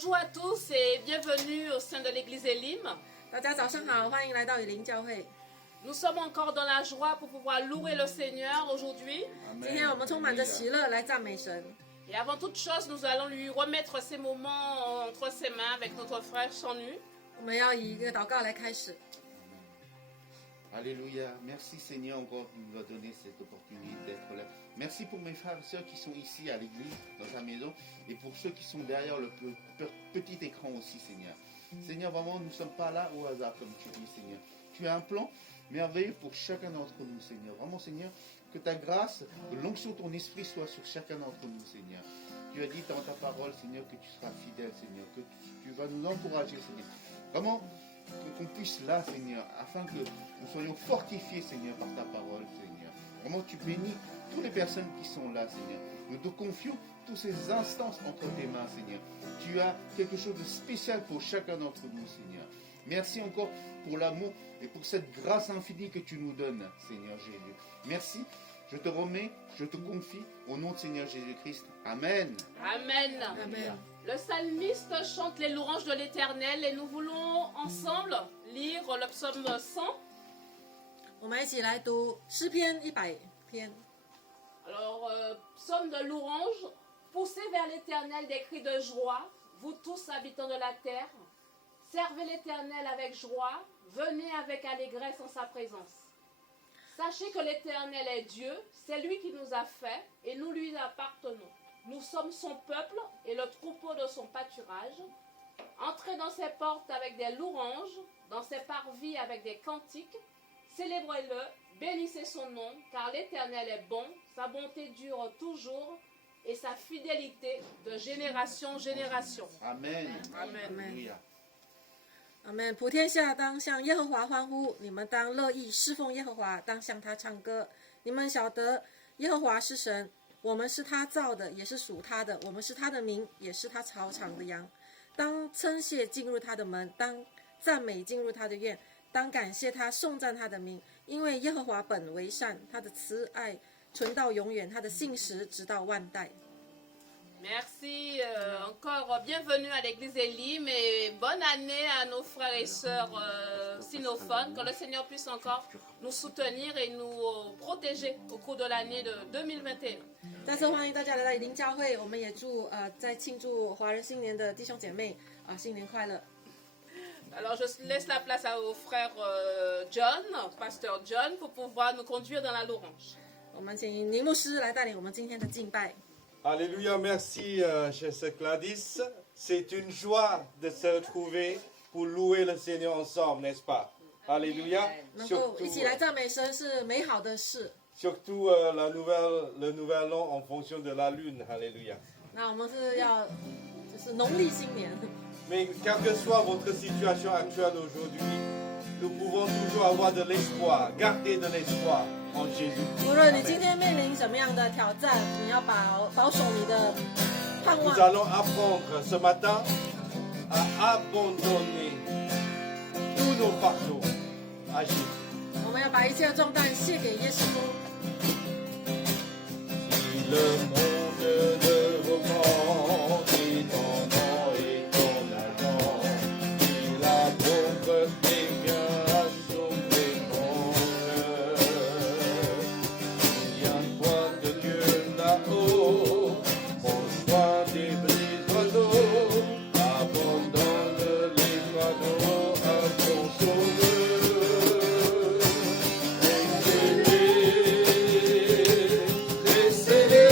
Bonjour à tous et bienvenue au sein de l'église Elim. 大家早上好，欢迎来到以林教会。 Nous sommes encore dans la joie pour pouvoir louer le Seigneur aujourd'hui. 今天我们充满着喜乐来赞美神。 Et avant toute chose, nous allons lui remettre ces moments entre ses mains avec notre frère Chanu. 我们要以一个祷告来开始。 Alléluia. Merci Seigneur encore de nous avoir donné cette opportunité d'être là. Merci pour mes frères et sœurs qui sont ici à l'église, dans sa maison, et pour ceux qui sont derrière le petit écran aussi, Seigneur. Seigneur, vraiment, nous ne sommes pas là au hasard, comme tu dis, Seigneur. Tu as un plan merveilleux pour chacun d'entre nous, Seigneur. Vraiment, Seigneur, que ta grâce, que l'onction de ton esprit soit sur chacun d'entre nous, Seigneur. Tu as dit dans ta parole, Seigneur, que tu seras fidèle, Seigneur, que tu vas nous encourager, Seigneur. Vraiment, qu'on puisse là, Seigneur, afin que nous soyons fortifiés, Seigneur, par ta parole, Seigneur. Vraiment, tu bénis toutes les personnes qui sont là, Seigneur. Nous te confions tous ces instances entre tes mains, Seigneur. Tu as quelque chose de spécial pour chacun d'entre nous, Seigneur. Merci encore pour l'amour et pour cette grâce infinie que tu nous donnes, Seigneur Jésus. Merci. Je te remets, je te confie au nom de Seigneur Jésus-Christ. Amen. Amen. Amen. Le psalmiste chante les louanges de l'Éternel et nous voulons ensemble lire le psaume 100. 我们一起来读诗篇100篇。 Alors, psaume de louange, poussez vers l'Éternel des cris de joie, vous tous habitants de la terre. Servez l'Éternel avec joie, venez avec allégresse en sa présence. Sachez que l'Éternel est Dieu, c'est lui qui nous a fait et nous lui appartenons. Nous sommes son peuple et le troupeau de son pâturage. Entrez dans ses portes avec des louanges, dans ses parvis avec des cantiques. Célébrez-le, bénissez son nom, car l'Éternel est bon, sa bonté dure toujours et sa fidélité de génération en génération. Amen. Amen. Alléluia. 阿门。普天下当向耶和华欢呼，你们当乐意侍奉耶和华，当向他唱歌。你们晓得耶和华是神，我们是他造的，也是属他的。我们是他的民，也是他草场的羊。当称谢进入他的门，当赞美进入他的院，当感谢他，颂赞他的名。因为耶和华本为善，他的慈爱存到永远，他的信实直到万代。 Merci, encore bienvenue à l'église Elim et bonne année à nos frères et sœurs sinophones. Que le Seigneur puisse encore nous soutenir et nous protéger au cours de l'année de 2021. 再次欢迎大家来到以林教会，我们也祝在庆祝华人新年的弟兄姐妹新年快乐。 Alors je laisse la place au frère John, pasteur John, pour pouvoir nous conduire dans la louange. 我们请宁牧师来带领我们今天的敬拜。 Alléluia, merci chère sœur Gladys. C'est une joie de se retrouver pour louer le Seigneur ensemble, n'est-ce pas? Alléluia. 能够一起来赞美神是美好的事。 Surtout le nouvel an en fonction de la lune. Alléluia. 那我们是要就是农历新年， Mais quelle que soit votre situation actuelle aujourd'hui, nous pouvons toujours avoir de l'espoir, garder de l'espoir en Jésus. 无论你今天面临什么样的挑战，你要保守你的盼 Nous 望。 allons apprendre ce matin à abandonner tous nos fardeaux à Jésus. 我们要把一切的重担卸给耶稣。 Si le monde de vos morts est ton nom et ton argent, si la pauvreté vient assombrer mon cœur, il y a un coin de Dieu là-haut, prends soin des petits oiseaux, abandonne les fardeaux à ton sauveur. Laissez-les,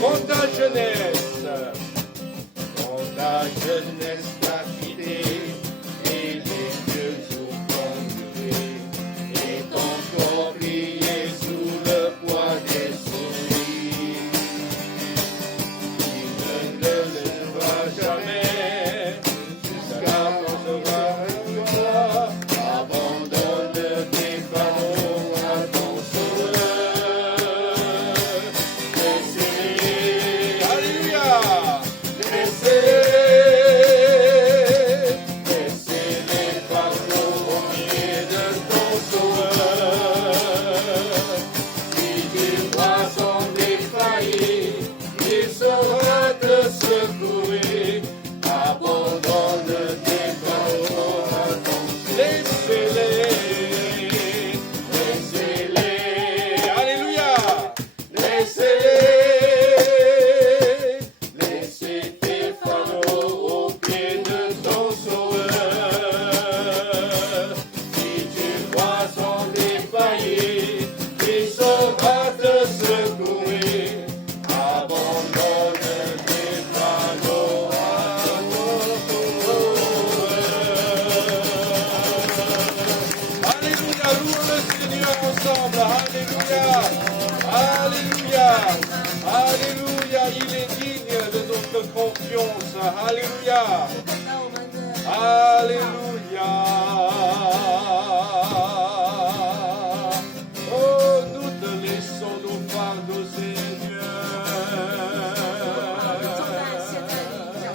Quand ta jeunesse t'a quitté et les yeux ont tombé et ton corps plié sous le poids des soucis. Il ne te lèvera jamais jusqu'à recevoir toi. Abandonne tes fardeaux à ton sauveur. Laissez-les, Alléluia. laissez-les fardeaux au pied de ton sauveur. Si tes bras sont défaillis, il saura te secourir. Abandonne tes fardeaux à ton Laissez-les. laissez-les, Alléluia. laissez-les, laissez tes fardeaux au pied de ton sauveur. Si tes bras sont défaillis, il saura te secourir. Abandonne tes fardeaux à ton sauveur. Alléluia. Louons le Seigneur ensemble. Alléluia. Alléluia. Alléluia. Il est digne de notre confiance. Alléluia. 得我们的 Alléluia. Oh, nous te laissons nos fardeaux, 重担献在你脚前。 Seigneur.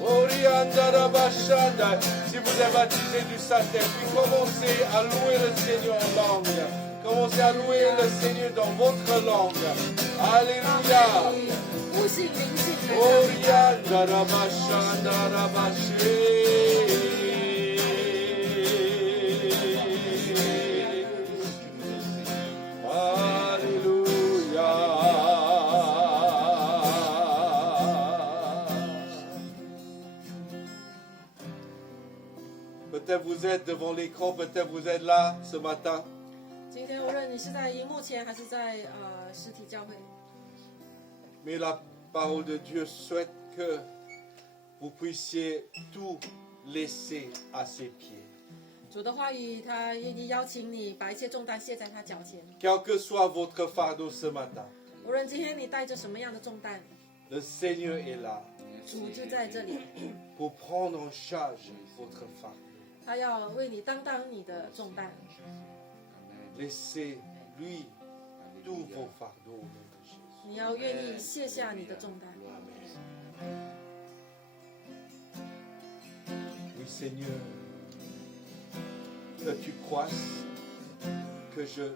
Oriandarabashanda. Si vous êtes baptisé du Saint-Esprit, commencez à louer le Seigneur en langue. Commencez à louer le Seigneur dans votre langue. Alléluia. 悟性灵性的 Peut-être vous êtes devant l'écran, peut-être vous êtes là ce matin. 今天无论你是在荧幕前还是在实体教会， Mais la parole de Dieu souhaite que vous puissiez tout laisser à ses pieds. 主的话语他愿意邀请你把一切重担卸在他脚前。 Quel que soit votre fardeau ce matin, 无论今天你带着什么样的重担， le Seigneur est là 主就在这里， pour prendre en charge votre fardeau. 他要为你担当你的重担。 Laissez lui tous vos fardeaux au nom de Jésus. 你要愿意卸下你的重担。 Oui, Seigneur, que tu croisses, que je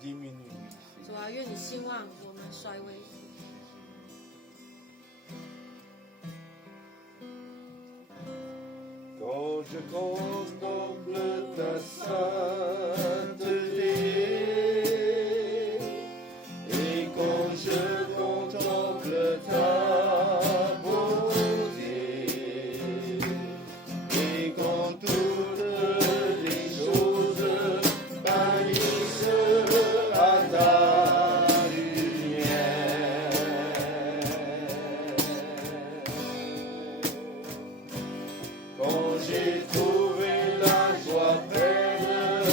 diminue. 主啊，愿你兴旺，我们衰微。 Quand je contemple ta sainteté Et quand je contemple ta beauté, et quand toutes les choses pâlissent à ta lumière, quand j'ai trouvé la joie pleine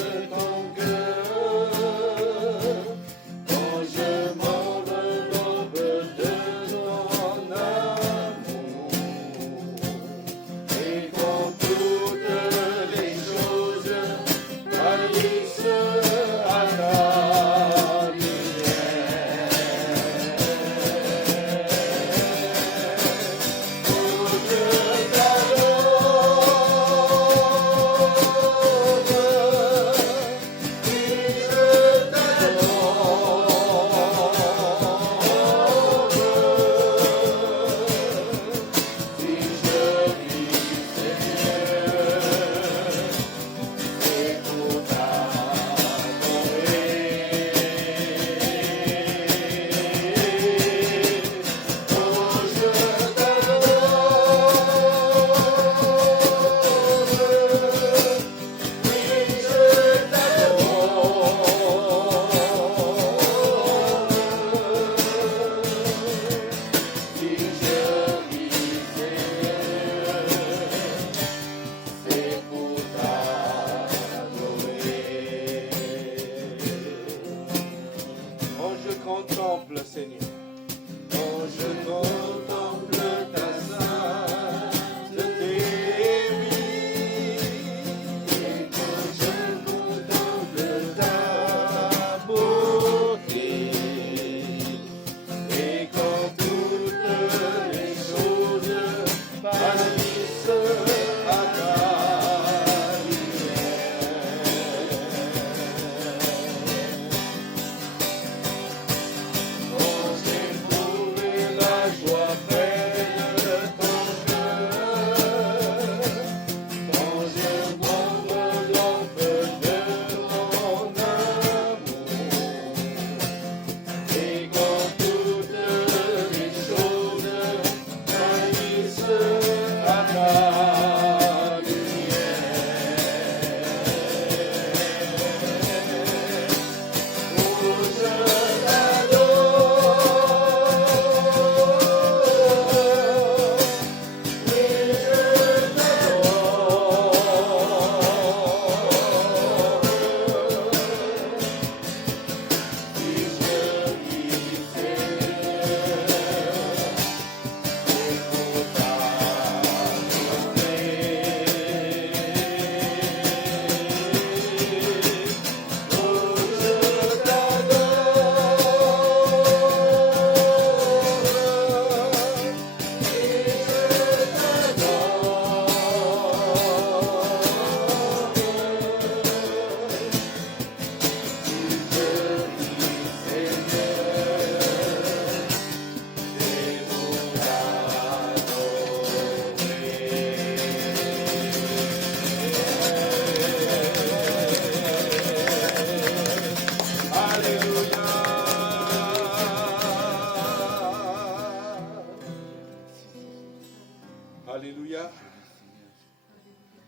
Alléluia.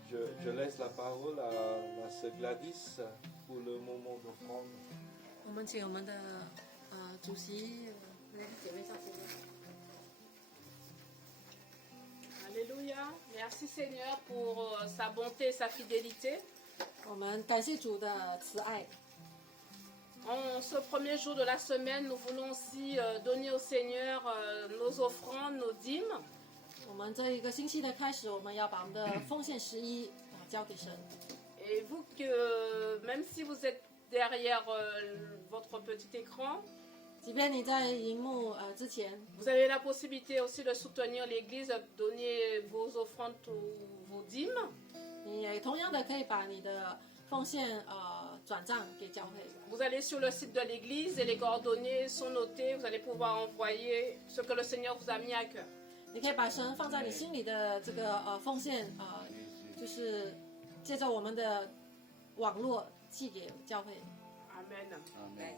Je laisse la parole à la sœur Gladys pour le moment d'offrande. 我们请我们的主席姐妹上前面。 Alléluia. Merci Seigneur pour sa bonté et sa fidélité. 我们感谢主的慈爱。 En ce premier jour de la semaine, nous voulons aussi donner au Seigneur nos offrandes, nos dîmes. 我们这一个星期的开始，我们要把我们的奉献11交给神。 Et vous, même si vous êtes derrière votre petit écran, 即便你在荧幕之前， vous avez la possibilité aussi de soutenir l'Église, donner vos offrandes ou vos dîmes. 你也同样的可以把你的奉献转账给教会。 Vous allez sur le site de l'Église et les coordonnées sont notées. Vous allez pouvoir envoyer ce que le Seigneur vous a mis à cœur. 你可以把神放在你心里的这个奉献就是借着我们的网络寄给教会。 Amen. Amen.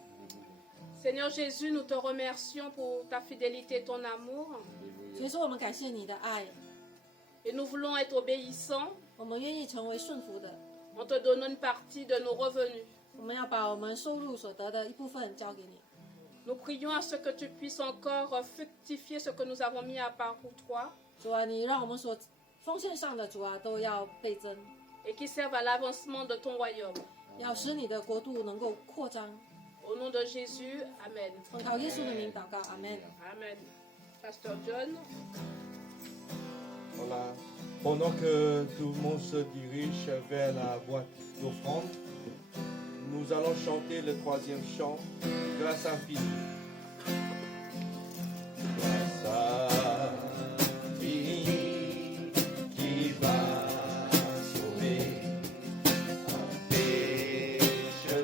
Seigneur Jésus, nous te remercions pour ta fidélité et ton amour. 所以说，我们感谢你的爱， Et nous voulons être obéissants. 我们愿意成为顺服的。 On te donne une partie de nos revenus. 我们要把我们收入所得的一部分交给你。 Nous prions à ce que tu puisses encore fructifier ce que nous avons mis à part pour toi 主啊，你让我们所奉献上的主啊都要倍增， et qui servent à l'avancement de ton royaume. 要使你的国度能够扩张。 Au nom de Jésus, Amen. 奉靠耶稣的名祷告，阿门。 Amen. Pasteur John. Voilà. Pendant que tout le monde se dirige vers la boîte d'offrande, nous allons chanter le troisième chant, Grâce infinie. Grâce infinie qui va sauver un pécheur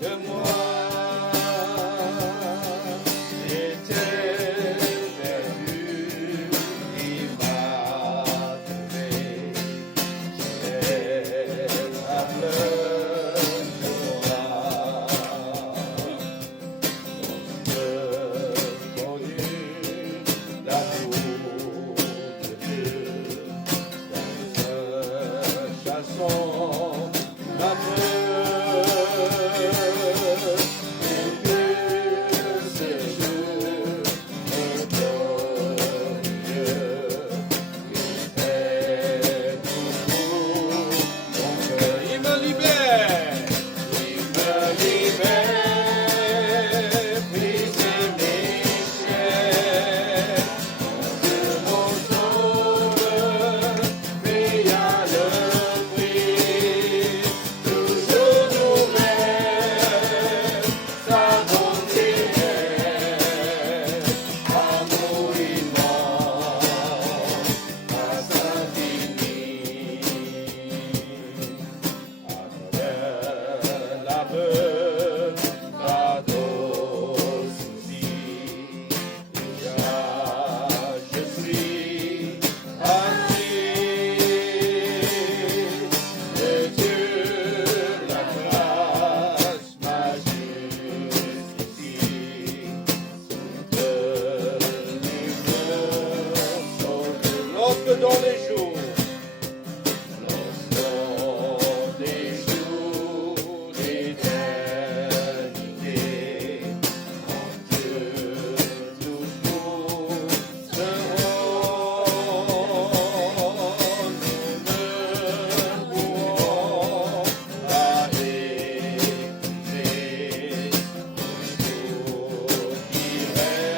de moi. J'étais perdu, il m'a trouvé. C'est la pleure de moi. Je connu l'amour de Dieu dans cette chanson, la dans les jours, dans les jours d'éternité, quand Dieu toujours seront, nous ne pourrons pas épuiser les jours qui resteront.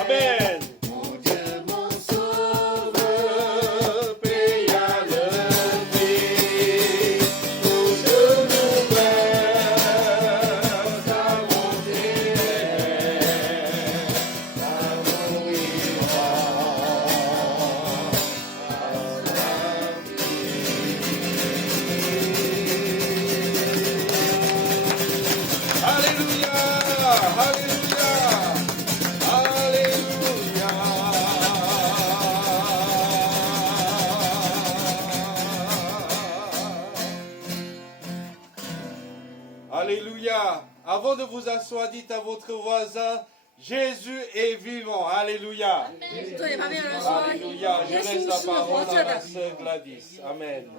Amen. Alléluia. Avant de vous asseoir, dites à votre voisin, Jésus est vivant. Alléluia. 对旁边的人说， Alléluia. Je 耶 laisse 稣 la 是活 parole 着 à la 的。 sœur Gladys. Amen.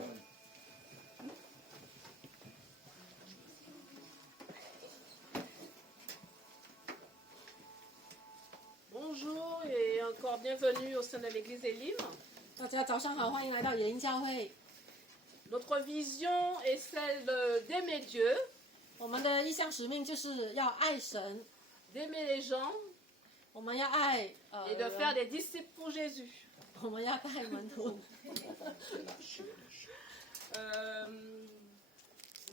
Bonjour et encore bienvenue au sein de l'église Elim. 大家早上好，欢迎来到野营教会。 Notre vision est celle d'aimer Dieu, 我们的意向使命就是要爱神， d'aimer les gens 我们要爱 et de faire des disciples pour Jésus. 我们要带门徒。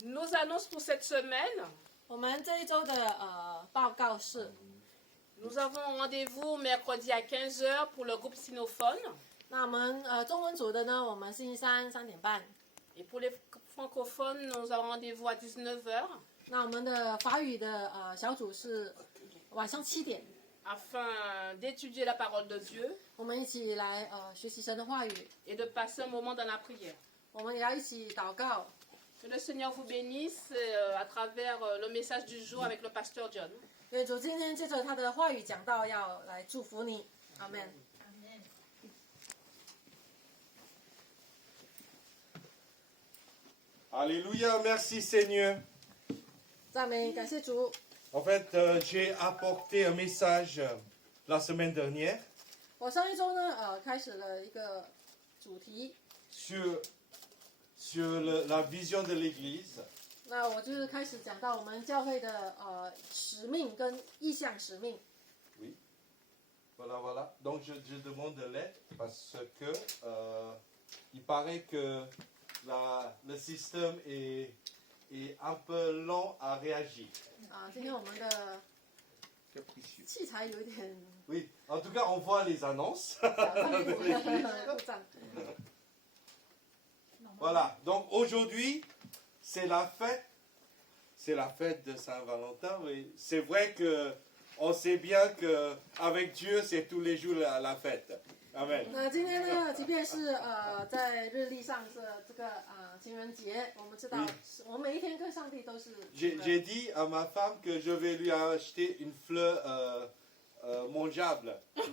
Nos annonces pour cette semaine, 我们这一周的报告是， nous avons rendez-vous mercredi à 15h pour le groupe sinophone 那我们中文组的呢，我们星期三3:30。 et pour les francophones, nous avons rendez-vous à 19h 那我们的法语的小组是晚上7点， afin d'étudier la parole de Dieu 我们一起来学习神的话语， et de passer un moment dans la prière. 我们也要一起祷告。 Que le Seigneur vous bénisse à travers le message du jour avec le pasteur John. 愿主今天借着他的话语讲道，要来祝福你。阿门。 Alléluia. Merci Seigneur. 赞美，感谢主。 En fait, j'ai apporté un message la semaine dernière 我上一周呢，开始了一个主题， sur la vision de l'Église. 那我就是开始讲到我们教会的使命跟意向使命。 Oui. Voilà, voilà. Donc je demande de l'aide parce que il paraît que le système est un peu lent à réagir. 今天我们的 Capricieux. 器材有一点 Oui. En tout cas, on voit les annonces. 故障。 Voilà. Donc aujourd'hui, c'est la fête. C'est la fête de Saint-Valentin. Oui. C'est vrai que on sait bien que avec Dieu, c'est tous les jours la fête. Amen. 那今天呢，即便是在日历上是这个情人节，我们知道，我们每一天跟上帝都是。 J'ai dit à ma femme que je vais lui acheter une fleur mangeable. 今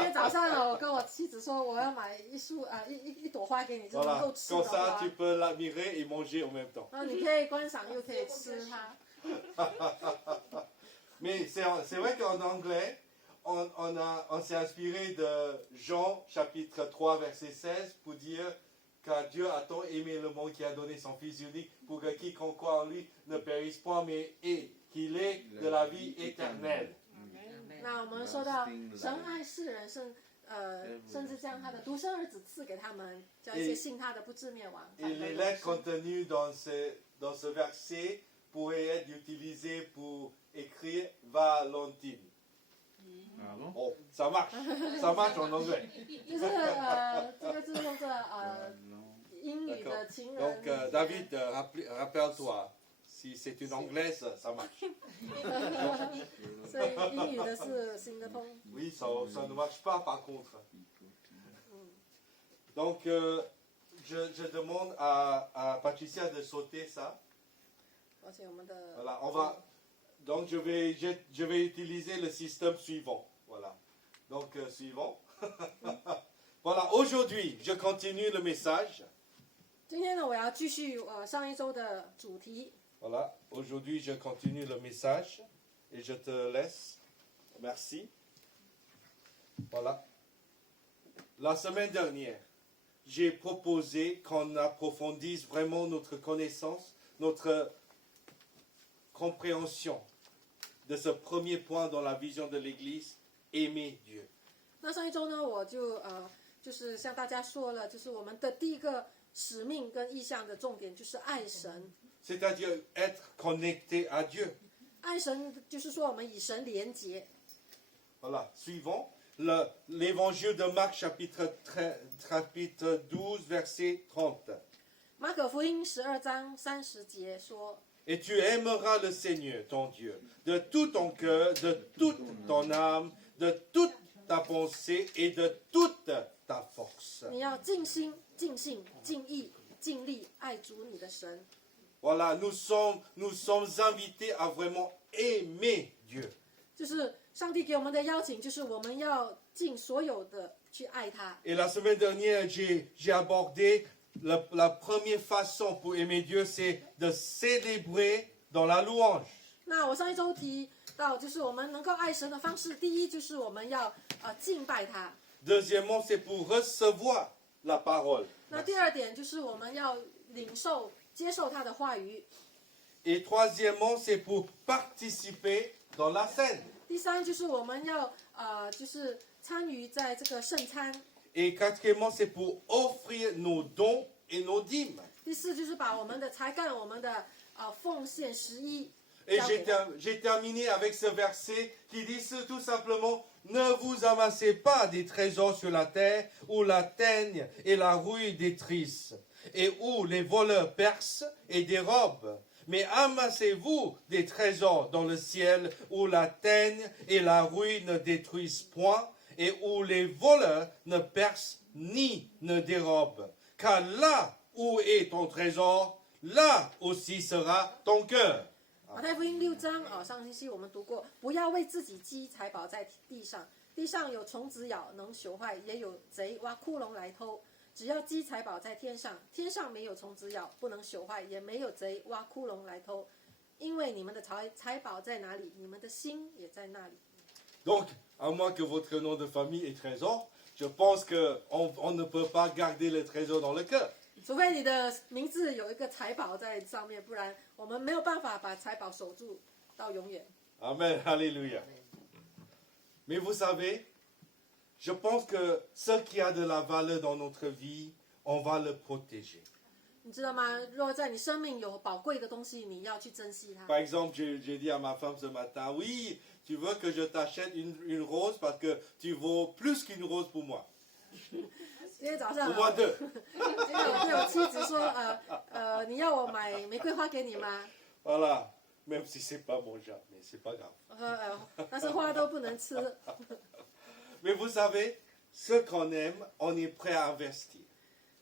天早上我跟我妻子说，我要买一朵花给你，是能 Voilà. 够吃 Comme 的 ça, 花 tu。peux l'admirer et manger en même temps. 然后你可以观赏又可以吃它。 Mais c'est vrai qu'en anglais, on s'est inspiré de Jean chapitre 3 verset 16 pour dire car Dieu a tant aimé le monde qu'il a donné son Fils unique pour que quiconque croit en lui ne périsse point mais qu'il ait de la vie éternelle. 那我们说到神爱世人，甚至将他的独生儿子赐给他们，叫一切信他的不至灭亡。 Et les lettres contenues dans ce verset pourraient être utilisées pour écrire Valentine. Ah bon? Oh, ça marche en anglais. 就是这个字用这英语的情 Donc 人。 David, rappelle-toi, si c'est une anglaise, ça marche. 所以英语的是行得通。 Oui, ça ne marche pas par contre. Donc je demande à Patricia de sauter ça. 而且我们的 Voilà, donc je vais utiliser le système suivant. Voilà. Donc suivant. Voilà, aujourd'hui, je continue le message. 今天呢，我要继续上一周的主题。 Voilà, aujourd'hui, je continue le message et je te laisse. Merci. Voilà. La semaine dernière, j'ai proposé qu'on approfondisse vraiment notre connaissance, notre compréhension de ce premier point dans la vision de l'Église, aimer Dieu. 那上一周呢，我就是向大家说了，就是我们的第一个使命跟意向的重点就是爱神。 C'est-à-dire être connecté à Dieu. 爱神就是说我们与神连结。 Voilà, suivant. L'évangile de Marc chapitre 12 verset 30. 马可福音12章30节说 Et tu aimeras le Seigneur, ton Dieu, de tout ton cœur, de toute ton âme, de toute ta pensée et de toute ta force. 你要尽心、尽性、尽意、尽力爱主你的神。Voilà, nous sommes invités à vraiment aimer Dieu. 就是上帝给我们的邀请，就是我们要尽所有的去爱他。 Et la semaine dernière, j'ai abordé la première façon pour aimer Dieu, c'est de célébrer dans la louange. 那我上一周提到，就是我们能够爱神的方式，第一就是我们要敬拜他。 Deuxièmement, c'est pour recevoir la parole. 那第二点就是我们要领受、接受他的话语。 Et troisièmement, c'est pour participer dans la scène. 第三就是我们要就是参与在这个圣餐。 Et quatrièmement, c'est pour offrir nos dons et nos dîmes. 第四就是把我们的才干、我们的奉献11 Et 交给他。 j'ai terminé avec ce verset qui dit tout simplement, ne vous amassez pas des trésors sur la terre où la teigne et la rouille détruisent et où les voleurs percent et dérobent. Mais amassez-vous des trésors dans le ciel où la teigne et la rouille ne détruisent point et où les voleurs ne percent ni ne dérobent. Car là où est ton trésor, là aussi sera ton cœur. 马太福音6章上星期我们读过，不要为自己积财宝在地上，地上有虫子咬，能朽坏；也有贼挖窟窿来偷。只要积财宝在天上，天上没有虫子咬，不能朽坏，也没有贼挖窟窿来偷。因为你们的财宝在哪里，你们的心也在那里。 Donc, à moins que votre nom de famille est trésor, je pense qu'on ne peut pas garder le trésor dans le cœur. 除非你的名字有一个财宝在上面，不然我们没有办法把财宝守住到永远。 Amen, alléluia. Mais vous savez, je pense que ce qui a de la valeur dans notre vie, on va le protéger. 你知道吗？若在你生命有宝贵的东西，你要去珍惜它。 Par exemple, j'ai dit à ma femme ce matin, oui, tu veux que je t'achète une rose parce que tu vaux plus qu'une rose pour moi. 今天早上 Au moins deux. 今天我对我妻子说，你要我买玫瑰花给你吗？ Voilà. Même si c'est pas mon genre, mais c'est pas grave. 我说，但是花都不能吃。 Mais vous savez, ce qu'on aime, on est prêt à investir.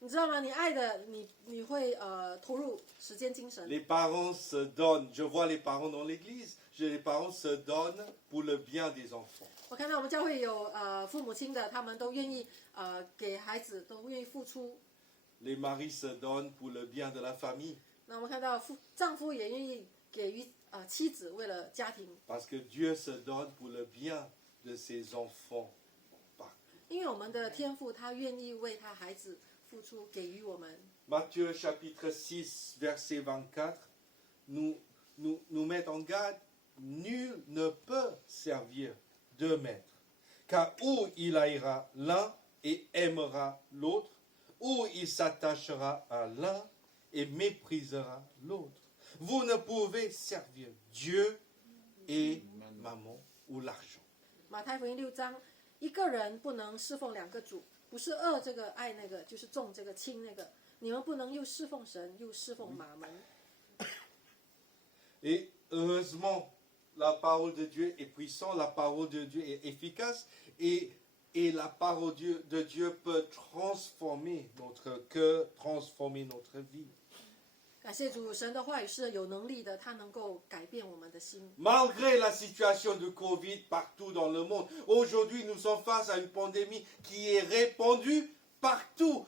你知道吗？你爱的，你会投入时间、精神。 Les parents se donnent, je vois les parents dans l'église, les parents se donnent pour le bien des enfants. 我看到我们教会有父母亲的，他们都愿意给孩子，都愿意付出。 Les maris se donnent pour le bien de la famille. 那我们看到丈夫也愿意给予妻子，为了家庭。 Parce que Dieu se donne pour le bien de ses enfants. 因为我们的天父，他愿意为他孩子付出，给予我们。 Matthieu chapitre 6, verset 24, nous met en garde, nul ne peut servir deux maîtres. Car où il haïra l'un et aimera l'autre, ou il s'attachera à l'un et méprisera l'autre. Vous ne pouvez servir Dieu et maman ou l'argent. 马太福音6章，一个人不能侍奉两个主，不是恶这个爱那个，就是重这个轻那个。你们不能又侍奉神，又侍奉马门。 Et heureusement, la parole de Dieu est puissante, la parole de Dieu est efficace et la parole de Dieu peut transformer notre cœur, transformer notre vie. 感谢主，神的话语是有能力的，它能够改变我们的心。 Malgré la situation de Covid partout dans le monde, aujourd'hui nous sommes face à une pandémie qui est répandue partout.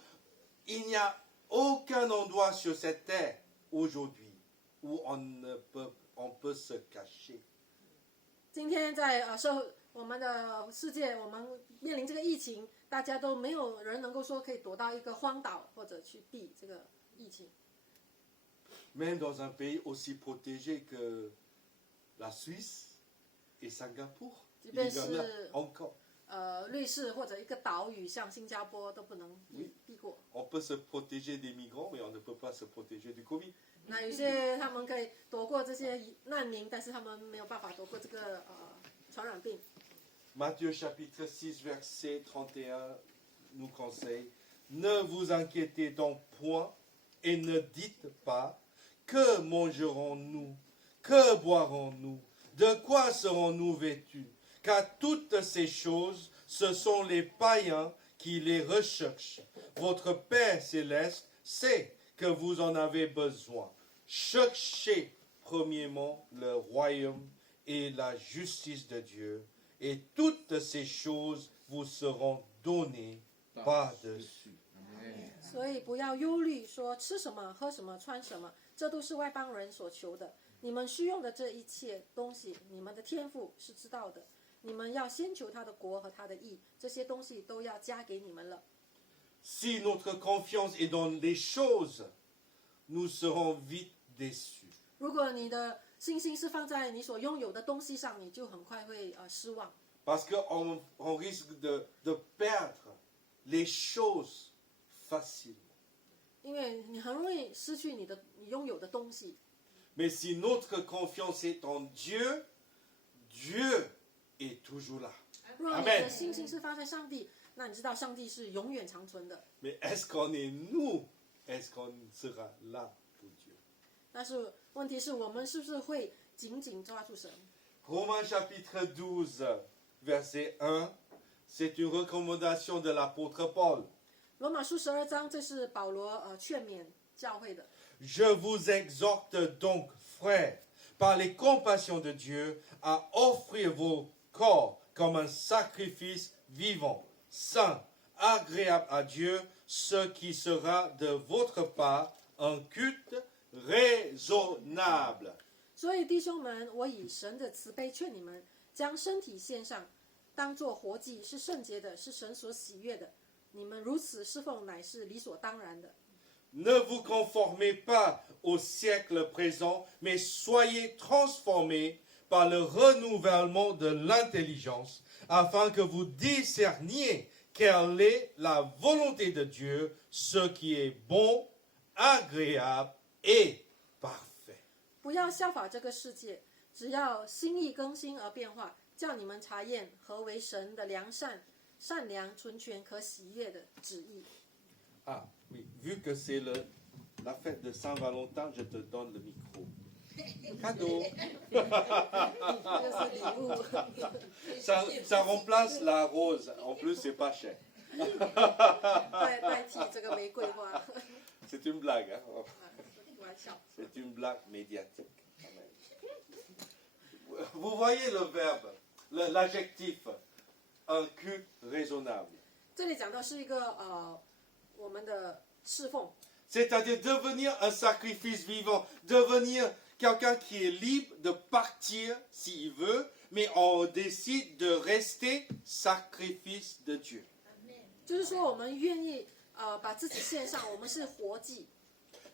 Il n'y a aucun endroit sur cette terre aujourd'hui où on peut se cacher. 今天在我们的世界，我们面临这个疫情，大家都没有人能够说可以躲到一个荒岛或者去避这个疫情。 Même dans un pays aussi protégé que la Suisse et Singapour, il y en a encore. 瑞士或者一个岛屿，像新加坡都不能避过。 On peut se protéger des migrants, mais on ne peut pas se protéger du Covid. 那有些他们可以躲过这些难民，但是他们没有办法躲过这个传染病。 Matthieu chapitre 6, verset 31 nous conseille, ne vous inquiétez donc point et ne dites pas, que mangerons-nous, que boirons-nous, de quoi serons-nous vêtus? Car toutes ces choses, ce sont les païens qui les recherchent. Votre Père céleste sait que vous en avez besoin. cherchez premièrement le royaume et la justice de Dieu, et toutes ces choses vous seront données par-dessus. 所以不要忧虑，说吃什么、喝什么、穿什么，这都是外邦人所求的。你们需用的这一切东西，你们的天父是知道的。你们要先求他的国和他的义，这些东西都要加给你们了。Si notre confiance est dans les choses, nous serons vite déçus. 如果你的信心是放在你所拥有的东西上，你就很快会失望， Parce qu'on risque de perdre les choses facilement. 因为你很容易失去你拥有的东西。 Mais si notre confiance est en Dieu, Dieu est toujours là. 如果你的信心是放在上帝，那你知道上帝是永远长存的。 Mais est-ce qu'on est nous? Est-ce qu'on sera là pour Dieu? 但是问题是我们是不是会紧紧抓住神？ Romains chapitre 12, verset 1, c'est une recommandation de l'apôtre Paul. 罗马书12章，这是保罗劝勉教会的。 Je vous exhorte donc, frères, par les compassions de Dieu, à offrir vos corps comme un sacrifice vivant, saint, agréable à Dieu, ce qui sera de votre part un culte raisonnable. 所以弟兄们，我以神的慈悲劝你们，将身体献上，当作活祭，是圣洁的，是神所喜悦的。你们如此侍奉，乃是理所当然的。 Ne vous conformez pas au siècle présent, mais soyez transformés par le renouvellement de l'intelligence, afin que vous discerniez quelle est la volonté de Dieu, ce qui est bon, agréable et parfait. 不要效法这个世界，只要心意更新而变化，叫你们查验何为神的良善、善良、纯全、可喜悦的旨意。 Ah, oui, vu que c'est la fête de Saint-Valentin, je te donne le micro. Cadeau. 这个是礼物， Ça remplace la rose. En plus, c'est pas cher. 代替这个玫瑰花。 C'est une blague, hein? 玩笑。 C'est une blague médiatique. Vous voyez le verbe, l'adjectif, un culte raisonnable. 这里讲到是一个我们的侍奉， C'est-à-dire devenir un sacrifice vivant, devenir quelqu'un qui est libre de partir s'il veut, mais on décide de rester sacrifice de Dieu. 就是说我们愿意把自己献上，我们是活祭。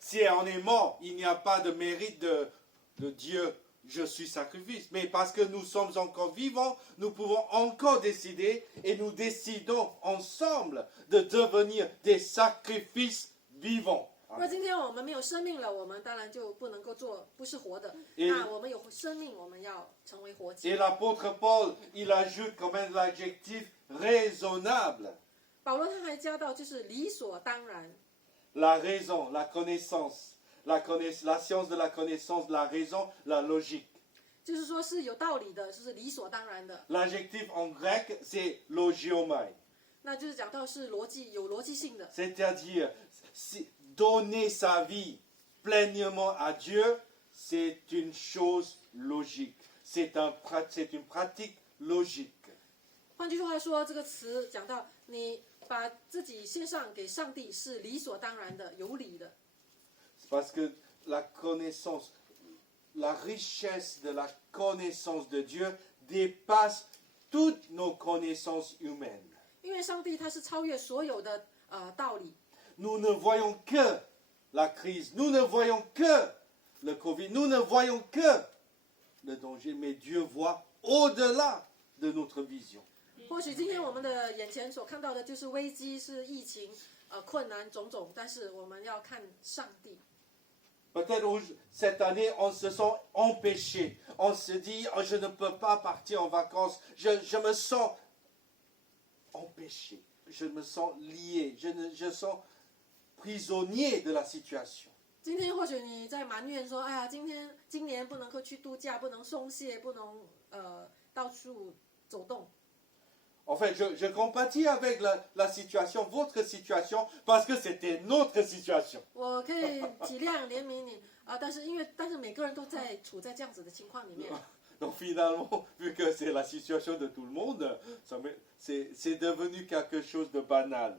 Si on est mort, il n'y a pas de mérite de Dieu, je suis sacrifice. Mais parce que nous sommes encore vivants, nous pouvons encore décider et nous décidons ensemble de devenir des sacrifices vivants. 如果今天我们没有生命了，我们当然就不能够做，不是活的。那我们有生命，我们要成为活祭。 Et l'apôtre Paul, il ajoute quand même l'adjectif raisonnable. 保罗他还加到就是理所当然。 La raison, la connaissance, la science de la connaissance, la raison, la logique. 就是说是有道理的，就是理所当然的。 L'adjectif en grec, c'est logiomai. 那就是讲到是逻辑，有逻辑性的。 C'est-à-dire, donner sa vie pleinement à Dieu, c'est une chose logique. C'est une pratique logique. 换句话说，这个词讲到你把自己献上给上帝是理所当然的、有理的。 Parce que la connaissance, la richesse de la connaissance de Dieu dépasse toutes nos connaissances humaines. 因为上帝他是超越所有的道理。 Nous ne voyons que la crise, nous ne voyons que le Covid, nous ne voyons que le danger, mais Dieu voit au-delà de notre vision. 或许今天我们的眼前所看到的就是危机、是疫情、困难种种，但是我们要看上帝。 Peut-être cette année, on se sent empêché. On se dit, oh, je ne peux pas partir en vacances. Je me sens empêché. Je me sens lié. Je sens prisonnier de la situation. 今天或许你在埋怨说，哎呀，今年不能够去度假，不能松懈，不能到处走动。En fait, je compatis avec la situation, votre situation, parce que c'était notre situation. 我可以体谅怜悯你啊，但是每个人都处在这样子的情况里面。 Donc finalement, vu que c'est la situation de tout le monde, c'est devenu quelque chose de banal.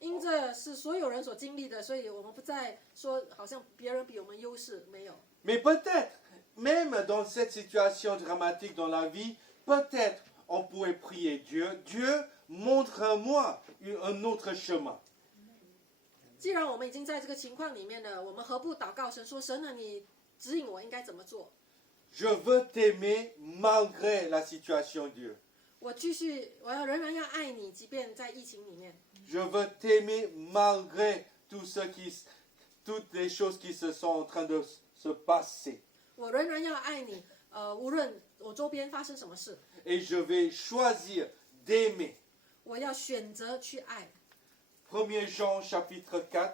因着是所有人所经历的，所以我们不再说好像别人比我们优势，没有。 Mais peut-être, même dans cette situation dramatique dans la vie, peut-être on pourrait prier Dieu, Dieu, montre-moi un autre chemin. 既然我们已经在这个情况里面了，我们何不祷告神说：神啊，你指引我应该怎么做？ Je veux t'aimer malgré la situation dure. 我要仍然要爱你，即便在疫情里面。 Je veux t'aimer malgré toutes les choses qui se sont en train de se passer. 我仍然要爱你，无论我周边发生什么事， Et je vais choisir d'aimer. 我要选择去爱。 1 Jean chapitre 4.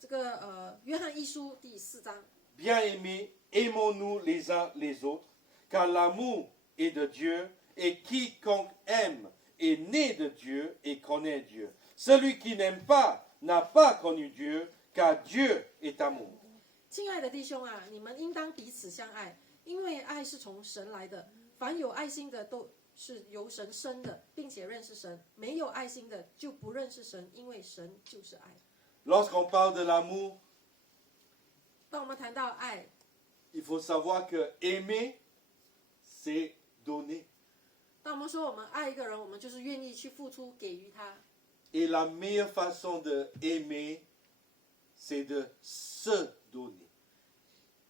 这个约翰一书第4章， Bien-aimés, aimons-nous les uns les autres, car l'amour est de Dieu, et quiconque aime est né de Dieu et connaît Dieu. Celui qui n'aime pas n'a pas connu Dieu, car Dieu est amour. 亲爱的弟兄啊，你们应当彼此相爱，因为爱是从神来的。凡有爱心的都是由神生的，并且认识神；没有爱心的就不认识神，因为神就是爱。 Lorsqu'on parle de l'amour, 当我们谈到爱， il faut savoir que aimer, c'est donner. 当我们说我们爱一个人，我们就是愿意去付出，给予他。 Et la meilleure façon de aimer, c'est de se donner.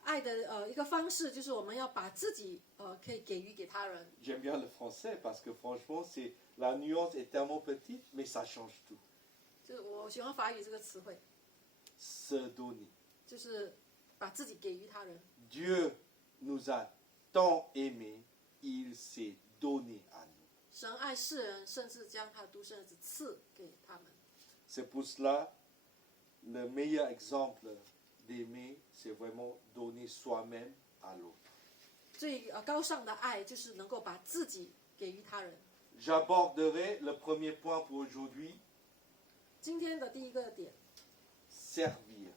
爱的一个方式就是我们要把自己可以给予给他人。 J'aime bien le français parce que franchement, la nuance est tellement petite, mais ça change tout. 就是我喜欢法语这个词汇， Se donner. 就是把自己给予他人。 Dieu nous a tant aimés, il s'est donné à nous. 神爱世人，甚至将他的独生子赐给他们。 C'est pour cela, le meilleur exemple d'aimer, c'est vraiment donner soi-même à l'autre. 最高尚的爱就是能够把自己给予他人。 J'aborderai le premier point pour aujourd'hui, 今天的第一个点 servir.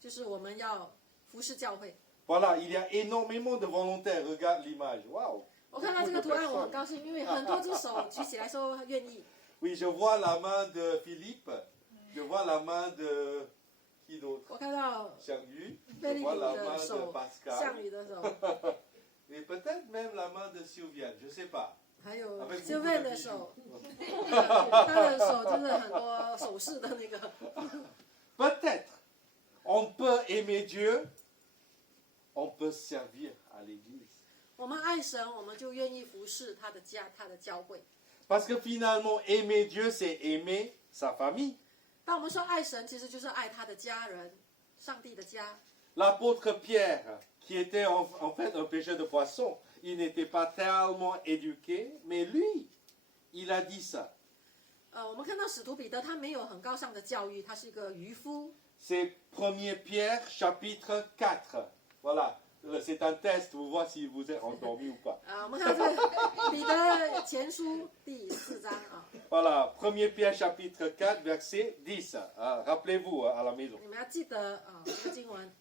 就是我们要服侍教会。 Voilà, il y a énormément de volontaires. Regarde l'image. Waouh! 我看到这个图案，我很高兴，因为很多只手举起来说愿意。 Oui, je vois la main de Philippe. Je vois la main de qui d'autre? 我看到 Xiang-Yu. 菲 Je 利 vois 普 la 的 main de 手， Pascal. 项羽的手， Et peut-être même la main de Sylviane. Je ne sais pas. 还有 Avec 修 beaucoup 费 de 的 bijoux. 手，他的手就是很多首饰的那个。 Peut-être on peut aimer Dieu, on peut servir à l'Église. 我们爱神，我们就愿意服侍他的家，他的教会。 Parce que finalement, aimer Dieu, c'est aimer sa famille. 当我们说爱神，其实就是爱他的家人，上帝的家。 L'apôtre Pierre, qui était en fait un pêcheur de poissons, il n'était pas tellement éduqué, mais lui, il a dit ça. 我们看到使徒彼得，他没有很高尚的教育，他是一个渔夫。 C'est 1er Pierre, chapitre 4. Voilà, c'est un test pour voir si vous êtes endormi ou pas. 我们看这个彼得前书第4章啊， Voilà, 1er Pierre, chapitre 4, verset 10. Rappelez-vous à la maison. 你们要记得这个经文。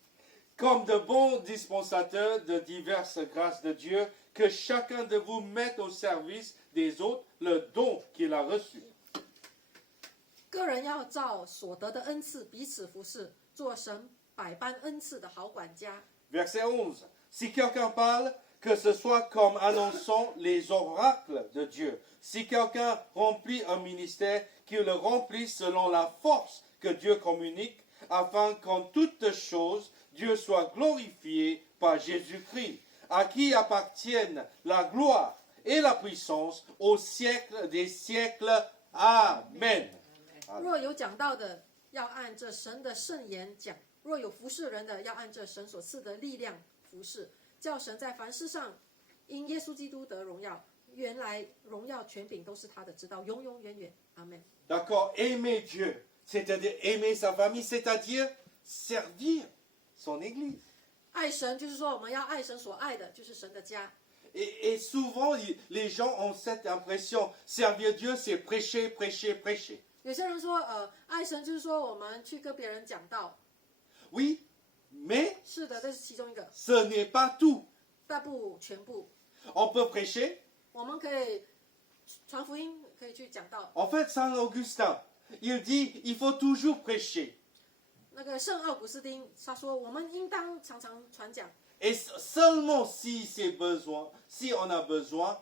Comme de bons dispensateurs de diverses grâces de Dieu, que chacun de vous mette au service des autres le don qu'il a reçu. 个人要照所得的恩赐彼此服侍，做神百般恩赐的好管家。 Verset 11. Si quelqu'un parle, que ce soit comme annonçant les oracles de Dieu. Si quelqu'un remplit un ministère, qu'il le remplisse selon la force que Dieu communique, afin qu'en toutes choses, Dieu soit glorifié par Jésus-Christ, à qui appartiennent la gloire et la puissance au siècle des siècles. Amen. 若有讲道的，要按着神的圣言讲；若有服侍人的，要按着神所赐的力量服侍，叫神在凡事上因耶稣基督得荣耀。原来荣耀权柄都是他的，直到永永远远。阿门。 D'accord, aimer Dieu, c'est-à-dire aimer sa famille, c'est-à-dire servir son Église. 爱神就是说，我们要爱神所爱的，就是神的家。Et souvent, les gens ont cette impression, servir Dieu, c'est prêcher, prêcher, prêcher. 有些人说，爱神就是说我们去跟别人讲道， Oui, mais 是的，这是其中一个， ce n'est pas tout. 但不全部。 On peut prêcher. 我们可以传福音，可以去讲道。 En fait, Saint Augustin, il dit, il faut toujours prêcher. 那个圣奥古斯丁他说，我们应当常常传讲， Et seulement si c'est besoin, si on a besoin,